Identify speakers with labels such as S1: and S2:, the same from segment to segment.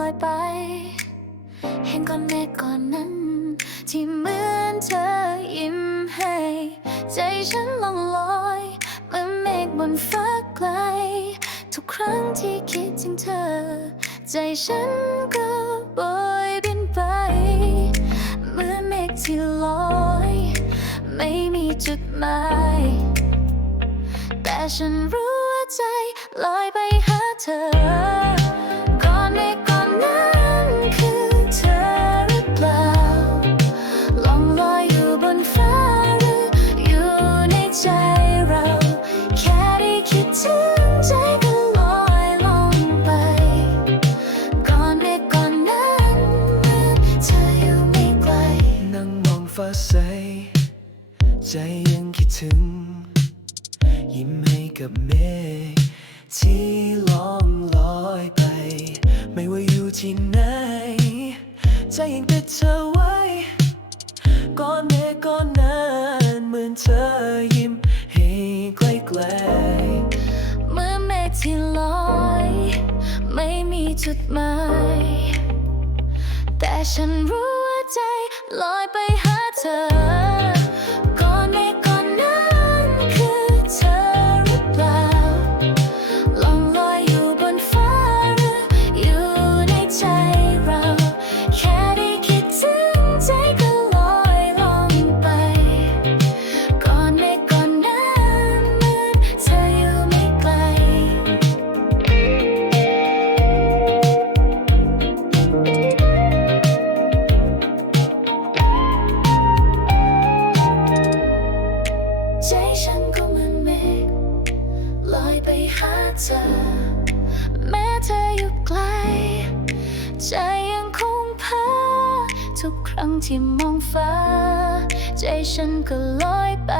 S1: ลอยไป เห็นก้อนเมฆก้อนนั้น ที่เหมือนเธอยิ้มให้ ใจฉันลองลอยเมื่อเมฆบนฟ้าไกล ทุกครั้งที่คิดถึงเธอ ใจฉันก็โบยบินไปเมื่อเมฆที่ลอย ไม่มีจุดหมายแต่ฉันรู้ว่าใจลอยไปหาเธอ
S2: ใส ใจยังคิดถึง ยิ้มให้กับเมฆที่ล่องลอยไป ไม่ว่าอยู่ที่ไหน ใจยังติดเธอไว้ก่อนเมฆก่อนนั้นเหมือนเธอยิ้มให้ใกล้ๆ
S1: เมื่อเมฆที่ลอย ไม่มีจุดหมาย แต่ฉันรู้ว่าใจลอยไปหา เเอแม้เธออยู่ไกล ใจยังคงเพ้อทุกครั้งที่มองฟ้า ใจฉันก็ลอยไป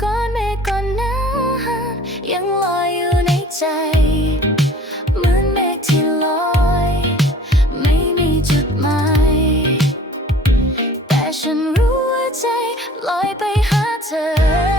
S1: ก่อนเมฆก่อนน้น ยังลอยอยู่ในใจ เหมือนเมฆที่ลอย ไม่มีจุดหมาย แต่ฉันรู้ว่าใจลอยไปหาเธอ